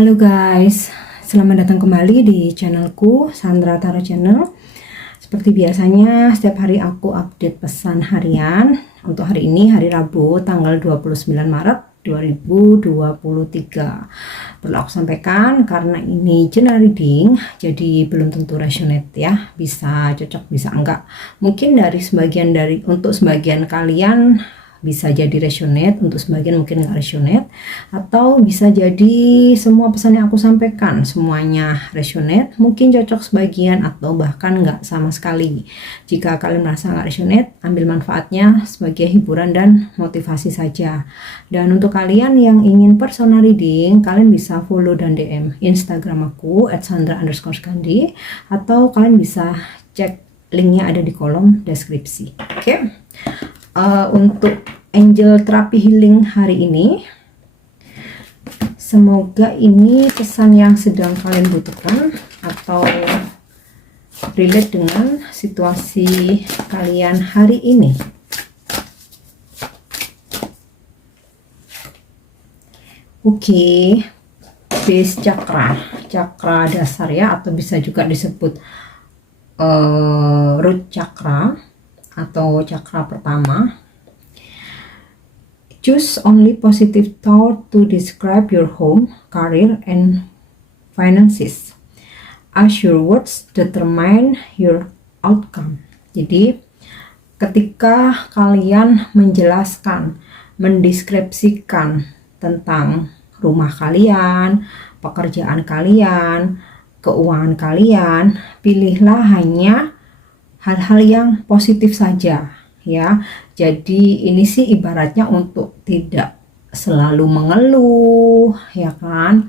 Halo guys, selamat datang kembali di channelku Sandra Taro Channel. Seperti biasanya, setiap hari aku update pesan harian. Untuk hari ini, hari Rabu, tanggal 29 Maret 2023. Perlu aku sampaikan, karena ini general reading, jadi belum tentu resonate ya. Bisa cocok, bisa enggak. Mungkin untuk sebagian kalian bisa jadi resonate, untuk sebagian mungkin nggak resonate, atau bisa jadi semua pesan yang aku sampaikan semuanya resonate, mungkin cocok sebagian atau bahkan nggak sama sekali. Jika kalian merasa nggak resonate, ambil manfaatnya sebagai hiburan dan motivasi saja. Dan untuk kalian yang ingin personal reading, kalian bisa follow dan DM Instagram aku @sandra_skandi, atau kalian bisa cek linknya ada di kolom deskripsi. Oke. Untuk angel terapi healing hari ini, semoga ini pesan yang sedang kalian butuhkan atau relate dengan situasi kalian hari ini. Oke, base chakra dasar ya, atau bisa juga disebut root chakra atau chakra pertama. Choose only positive thought to describe your home, career, and finances, as your words determine your outcome. Jadi ketika kalian menjelaskan, mendeskripsikan tentang rumah kalian, pekerjaan kalian, keuangan kalian, pilihlah hanya hal-hal yang positif saja ya. Jadi ini sih ibaratnya untuk tidak selalu mengeluh ya kan.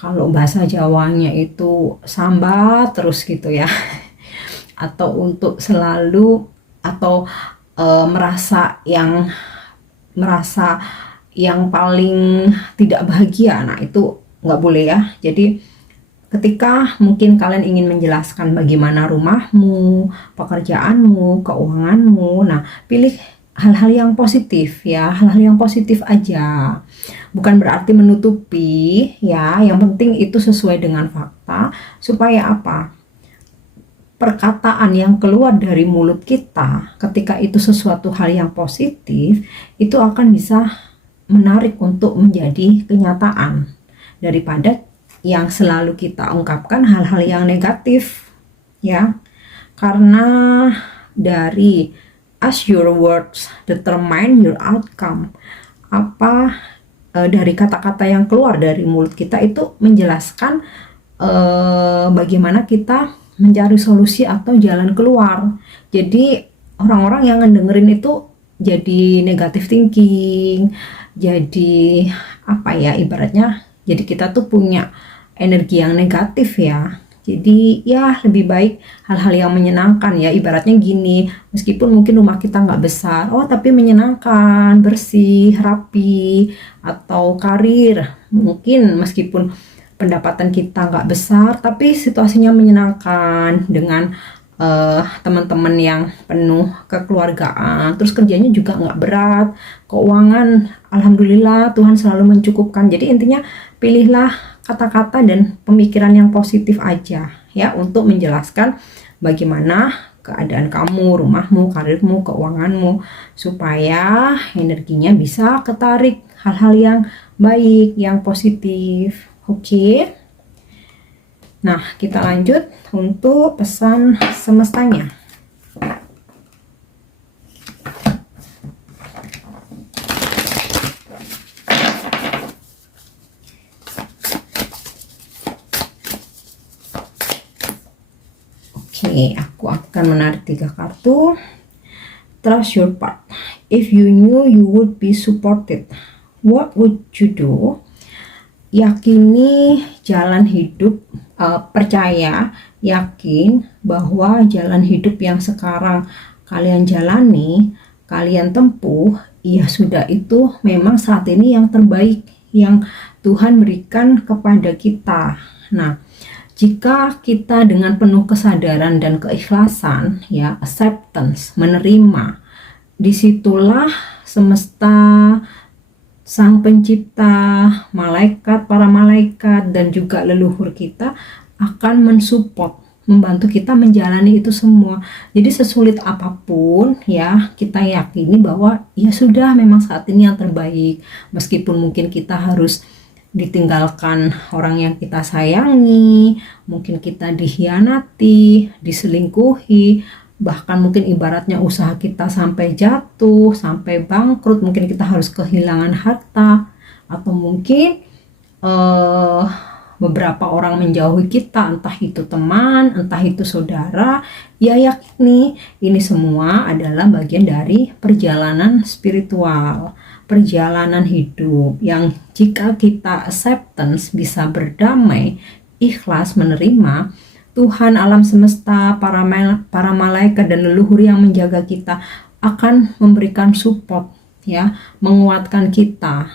Kalau bahasa Jawanya itu sambat terus gitu ya. Atau untuk selalu atau merasa yang paling tidak bahagia. Nah, itu nggak boleh ya. Jadi ketika mungkin kalian ingin menjelaskan bagaimana rumahmu, pekerjaanmu, keuanganmu, nah pilih hal-hal yang positif ya, hal-hal yang positif aja. Bukan berarti menutupi ya, yang penting itu sesuai dengan fakta, supaya apa? Perkataan yang keluar dari mulut kita ketika itu sesuatu hal yang positif, itu akan bisa menarik untuk menjadi kenyataan, daripada yang selalu kita ungkapkan hal-hal yang negatif ya. Karena dari as your words determine your outcome, dari kata-kata yang keluar dari mulut kita itu menjelaskan bagaimana kita mencari solusi atau jalan keluar. Jadi orang-orang yang ngedengerin itu jadi negative thinking, jadi ibaratnya jadi kita tuh punya energi yang negatif ya. Jadi ya lebih baik hal-hal yang menyenangkan ya. Ibaratnya gini, meskipun mungkin rumah kita nggak besar, tapi menyenangkan, bersih, rapi. Atau karir, mungkin meskipun pendapatan kita nggak besar, tapi situasinya menyenangkan dengan teman-teman yang penuh kekeluargaan, terus kerjanya juga nggak berat, keuangan alhamdulillah Tuhan selalu mencukupkan. Jadi intinya pilihlah kata-kata dan pemikiran yang positif aja ya, untuk menjelaskan bagaimana keadaan kamu, rumahmu, karirmu, keuanganmu, supaya energinya bisa ketarik hal-hal yang baik, yang positif. Oke. Nah, kita lanjut untuk pesan semestanya. Oke, aku akan menarik 3 kartu. Trust your path. If you knew you would be supported, what would you do? Yakini jalan hidup, percaya, yakin bahwa jalan hidup yang sekarang kalian jalani, kalian tempuh, ya sudah, itu memang saat ini yang terbaik yang Tuhan berikan kepada kita. Nah, jika kita dengan penuh kesadaran dan keikhlasan ya, acceptance, menerima, disitulah semesta Sang Pencipta, malaikat, para malaikat, dan juga leluhur kita akan mensupport, membantu kita menjalani itu semua. Jadi sesulit apapun ya, kita yakini bahwa ya sudah, memang saat ini yang terbaik. Meskipun mungkin kita harus ditinggalkan orang yang kita sayangi, mungkin kita dikhianati, diselingkuhi, bahkan mungkin ibaratnya usaha kita sampai jatuh, sampai bangkrut, mungkin kita harus kehilangan harta, atau mungkin eh, beberapa orang menjauhi kita, entah itu teman, entah itu saudara. Ya yakni ini semua adalah bagian dari perjalanan spiritual, perjalanan hidup yang jika kita acceptance, bisa berdamai, ikhlas menerima, Tuhan alam semesta, para malaikat dan leluhur yang menjaga kita akan memberikan support ya, menguatkan kita,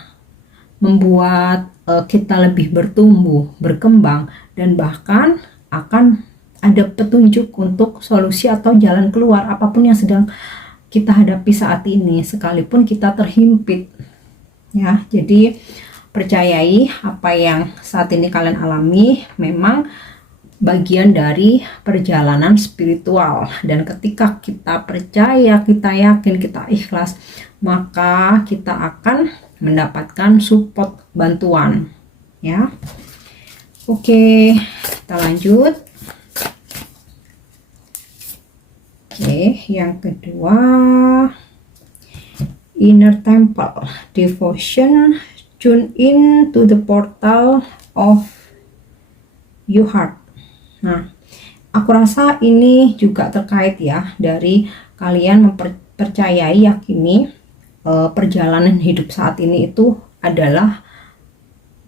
membuat kita lebih bertumbuh, berkembang, dan bahkan akan ada petunjuk untuk solusi atau jalan keluar apapun yang sedang kita hadapi saat ini, sekalipun kita terhimpit ya. Jadi percayai apa yang saat ini kalian alami memang bagian dari perjalanan spiritual, dan ketika kita percaya, kita yakin, kita ikhlas, maka kita akan mendapatkan support, bantuan ya. Oke, kita lanjut. Oke, yang kedua, inner temple devotion, tune in to the portal of your heart. Nah, aku rasa ini juga terkait ya, dari kalian mempercayai, yakini perjalanan hidup saat ini itu adalah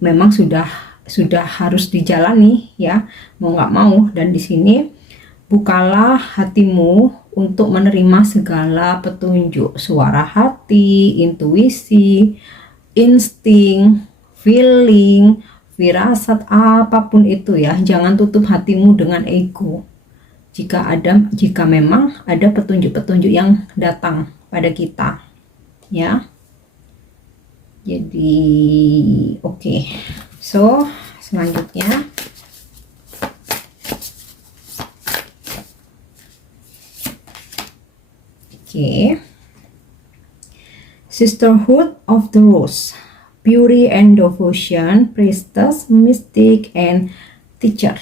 memang sudah harus dijalani ya, mau nggak mau. Dan di sini bukalah hatimu untuk menerima segala petunjuk, suara hati, intuisi, insting, feeling, firasat, apapun itu ya. Jangan tutup hatimu dengan ego. Jika memang ada petunjuk-petunjuk yang datang pada kita ya. Jadi oke. So selanjutnya, Sisterhood of the Rose, Purity and Devotion, Priestess, Mystic, and Teacher.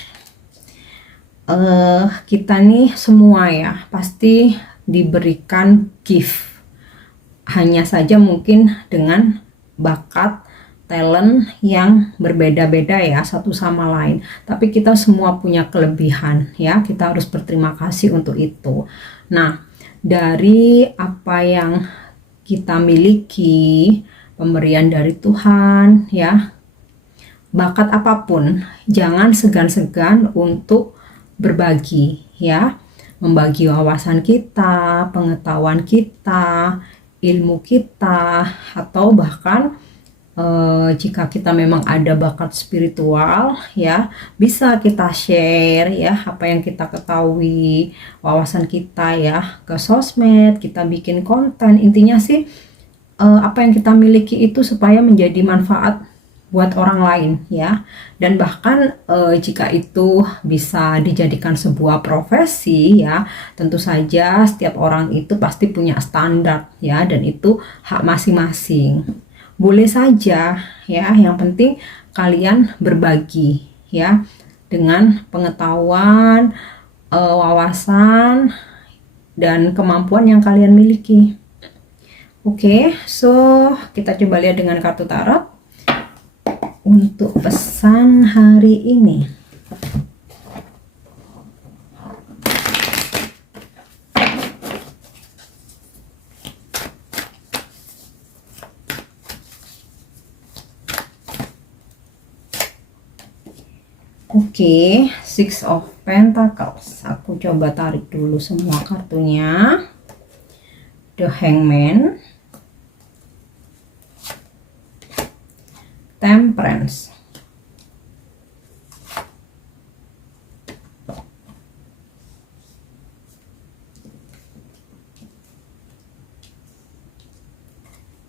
Kita nih semua ya pasti diberikan gift, hanya saja mungkin dengan bakat, talent yang berbeda-beda ya satu sama lain. Tapi kita semua punya kelebihan ya, kita harus berterima kasih untuk itu. Nah, dari apa yang kita miliki, pemberian dari Tuhan ya, bakat apapun, jangan segan-segan untuk berbagi ya, membagi wawasan kita, pengetahuan kita, ilmu kita, atau bahkan jika kita memang ada bakat spiritual ya, bisa kita share ya apa yang kita ketahui, wawasan kita ya, ke sosmed, kita bikin konten. Intinya sih apa yang kita miliki itu supaya menjadi manfaat buat orang lain ya. Dan bahkan jika itu bisa dijadikan sebuah profesi ya, tentu saja setiap orang itu pasti punya standar ya, dan itu hak masing-masing. Boleh saja ya, yang penting kalian berbagi ya dengan pengetahuan, wawasan, dan kemampuan yang kalian miliki. Oke, so kita coba lihat dengan kartu tarot untuk pesan hari ini. Oke, Six of Pentacles. Aku coba tarik dulu semua kartunya. The Hangman, Temperance,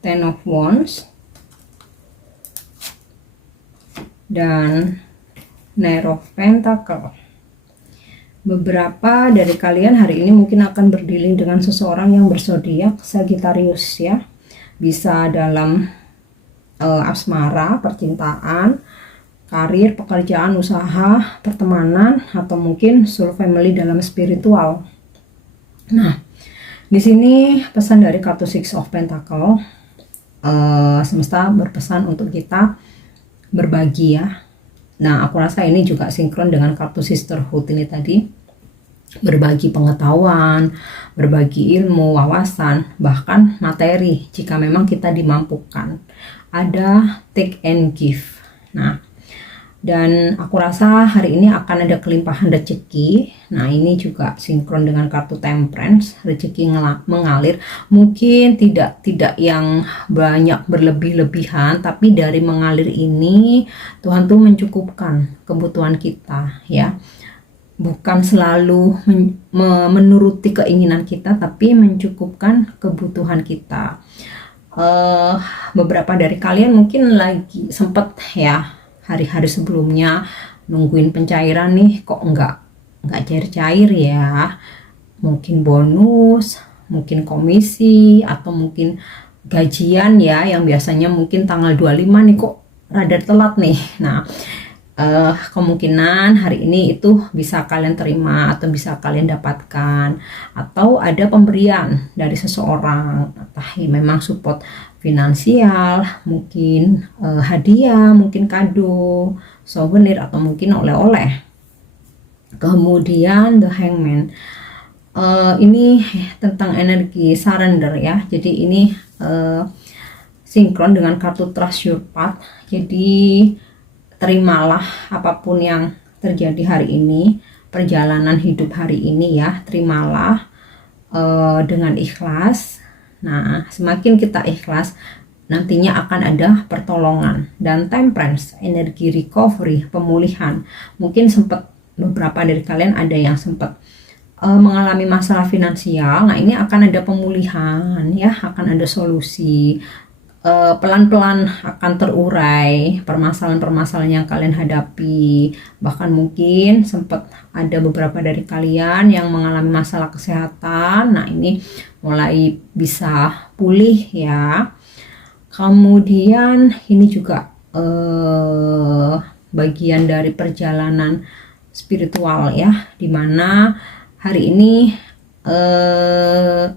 Ten of Wands, dan Knight of Pentacle. Beberapa dari kalian hari ini mungkin akan berdealing dengan seseorang yang berzodiak Sagittarius ya. Bisa dalam asmara, percintaan, karir, pekerjaan, usaha, pertemanan, atau mungkin soul family dalam spiritual. Nah, di sini pesan dari kartu Six of Pentacle, semesta berpesan untuk kita berbagi ya. Nah, aku rasa ini juga sinkron dengan kartu Sisterhood ini tadi. Berbagi pengetahuan, berbagi ilmu, wawasan, bahkan materi jika memang kita dimampukan. Ada take and give. Nah, dan aku rasa hari ini akan ada kelimpahan rezeki. Nah, ini juga sinkron dengan kartu Temperance, rezeki mengalir. Mungkin tidak yang banyak berlebih-lebihan, tapi dari mengalir ini Tuhan tuh mencukupkan kebutuhan kita ya. Bukan selalu menuruti keinginan kita, tapi mencukupkan kebutuhan kita. Beberapa dari kalian mungkin lagi sempet ya hari-hari sebelumnya nungguin pencairan nih, kok enggak cair-cair ya. Mungkin bonus, mungkin komisi, atau mungkin gajian ya, yang biasanya mungkin tanggal 25 nih kok rada telat nih. Nah, kemungkinan hari ini itu bisa kalian terima atau bisa kalian dapatkan, atau ada pemberian dari seseorang, entah memang support finansial, mungkin hadiah, mungkin kado, souvenir, atau mungkin oleh-oleh. Kemudian The Hangman, ini tentang energi surrender ya. Jadi ini sinkron dengan kartu Trust Your Path. Jadi terimalah apapun yang terjadi hari ini, perjalanan hidup hari ini ya, terimalah dengan ikhlas. Nah, semakin kita ikhlas, nantinya akan ada pertolongan. Dan Temperance, energi recovery, pemulihan. Mungkin sempat beberapa dari kalian ada yang sempat mengalami masalah finansial. Nah, ini akan ada pemulihan ya, akan ada solusi. Pelan-pelan akan terurai permasalahan-permasalahan yang kalian hadapi. Bahkan mungkin sempat ada beberapa dari kalian yang mengalami masalah kesehatan. Nah, ini mulai bisa pulih ya. Kemudian ini juga bagian dari perjalanan spiritual ya, dimana hari ini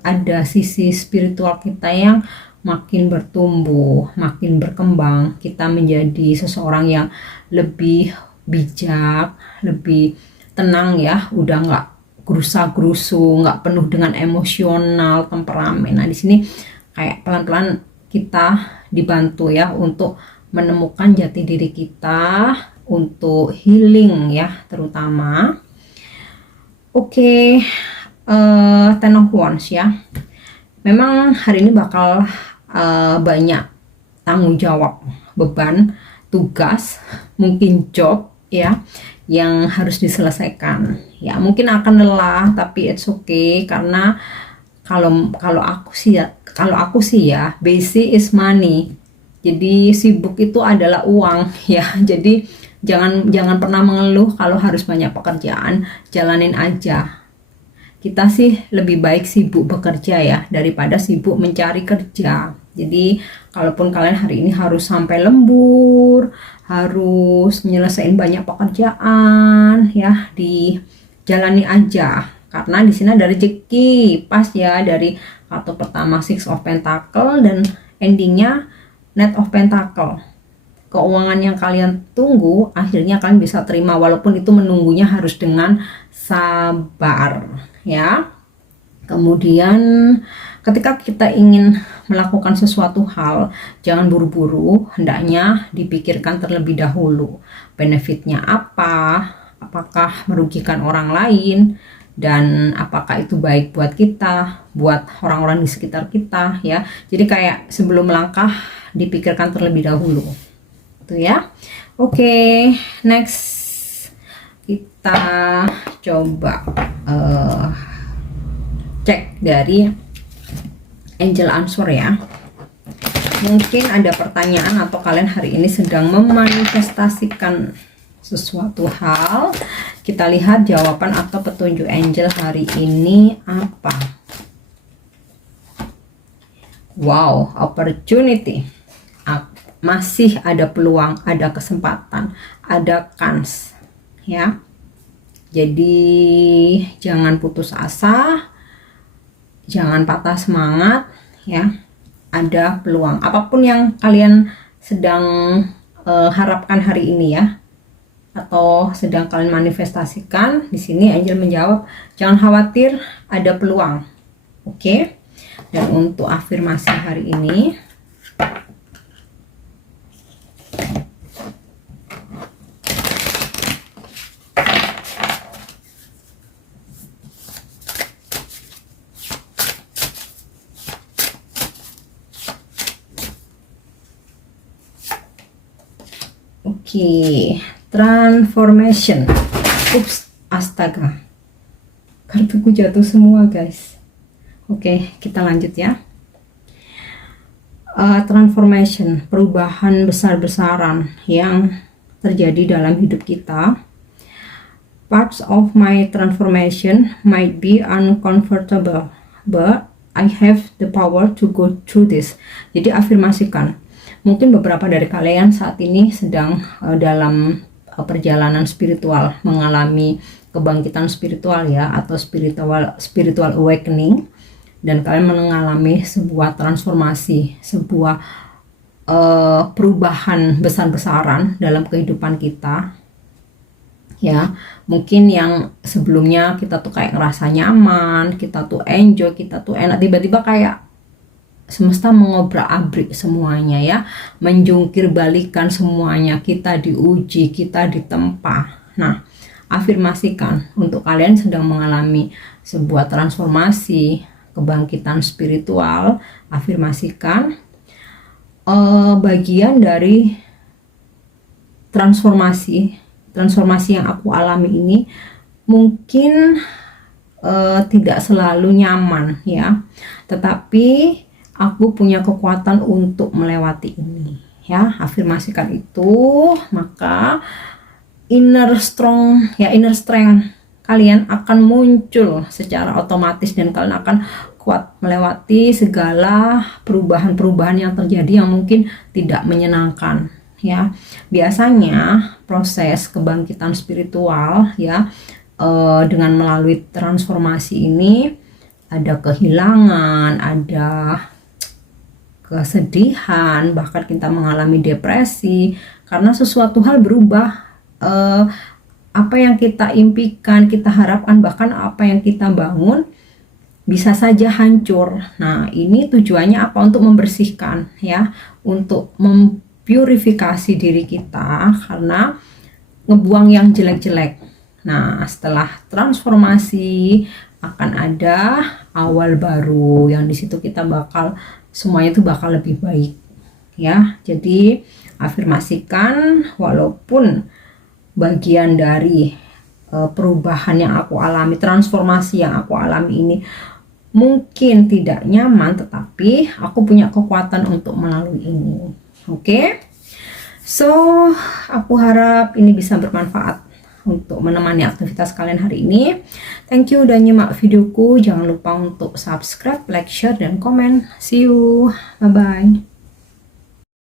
ada sisi spiritual kita yang makin bertumbuh, makin berkembang. Kita menjadi seseorang yang lebih bijak, lebih tenang ya, udah nggak gerusa-gerusu, nggak penuh dengan emosional, temperamen. Nah, di sini kayak pelan-pelan kita dibantu ya untuk menemukan jati diri kita, untuk healing ya terutama. Oke, Ten of Wands ya. Memang hari ini bakal banyak tanggung jawab, beban, tugas, mungkin job ya yang harus diselesaikan. Ya, mungkin akan lelah, tapi it's okay, karena kalau aku sih ya, busy is money. Jadi sibuk itu adalah uang ya. Jadi jangan pernah mengeluh kalau harus banyak pekerjaan, jalanin aja. Kita sih lebih baik sibuk bekerja ya daripada sibuk mencari kerja. Jadi kalaupun kalian hari ini harus sampai lembur, harus nyelesain banyak pekerjaan ya, dijalani aja, karena di sini ada rezeki pas ya, dari kartu pertama Six of Pentacle dan endingnya Knight of Pentacle. Keuangan yang kalian tunggu akhirnya kalian bisa terima, walaupun itu menunggunya harus dengan sabar ya. Kemudian ketika kita ingin melakukan sesuatu hal, jangan buru-buru, hendaknya dipikirkan terlebih dahulu. Benefitnya apa? Apakah merugikan orang lain? Dan apakah itu baik buat kita, buat orang-orang di sekitar kita ya. Jadi kayak sebelum melangkah dipikirkan terlebih dahulu. Itu ya. Oke, next kita coba cek dari angel answer ya. Mungkin ada pertanyaan atau kalian hari ini sedang memanifestasikan sesuatu hal. Kita lihat jawaban atau petunjuk angel hari ini apa. Wow, opportunity. Masih ada peluang, ada kesempatan, ada kans, ya. Jadi jangan putus asa, jangan patah semangat, ya. Ada peluang. Apapun yang kalian sedang harapkan hari ini, ya, atau sedang kalian manifestasikan, di sini angel menjawab, jangan khawatir, ada peluang. Oke. Dan untuk afirmasi hari ini, transformation. Ups, astaga, kartuku jatuh semua guys. Oke, kita lanjut ya. Transformation, perubahan besar-besaran yang terjadi dalam hidup kita. Parts of my transformation might be uncomfortable, but I have the power to go through this. Jadi afirmasikan. Mungkin beberapa dari kalian saat ini sedang dalam perjalanan spiritual, mengalami kebangkitan spiritual, ya, atau spiritual awakening, dan kalian mengalami sebuah transformasi, sebuah perubahan besar-besaran dalam kehidupan kita, ya. Mungkin yang sebelumnya kita tuh kayak ngerasa nyaman, kita tuh enjoy, kita tuh enak, tiba-tiba kayak semesta mengobrak-abrik semuanya, ya, menjungkir balikan semuanya, kita diuji, kita ditempa. Nah, afirmasikan untuk kalian sedang mengalami sebuah transformasi, kebangkitan spiritual. Afirmasikan bagian dari transformasi yang aku alami ini mungkin tidak selalu nyaman, ya, tetapi aku punya kekuatan untuk melewati ini, ya. Afirmasikan itu, maka inner strength kalian akan muncul secara otomatis dan kalian akan kuat melewati segala perubahan-perubahan yang terjadi yang mungkin tidak menyenangkan, ya. Biasanya proses kebangkitan spiritual, ya, dengan melalui transformasi ini ada kehilangan, ada kesedihan, bahkan kita mengalami depresi karena sesuatu hal berubah. Apa yang kita impikan, kita harapkan, bahkan apa yang kita bangun bisa saja hancur. Nah, ini tujuannya apa? Untuk membersihkan, ya, untuk mempurifikasi diri kita karena ngebuang yang jelek-jelek. Nah, setelah transformasi akan ada awal baru yang disitu kita bakal semuanya itu bakal lebih baik, ya. Jadi afirmasikan, walaupun bagian dari perubahan yang aku alami, transformasi yang aku alami ini mungkin tidak nyaman, tetapi aku punya kekuatan untuk melalui ini. Oke? So, aku harap ini bisa bermanfaat untuk menemani aktivitas kalian hari ini. Thank you udah nyimak videoku. Jangan lupa untuk subscribe, like, share, dan komen. See you. Bye-bye.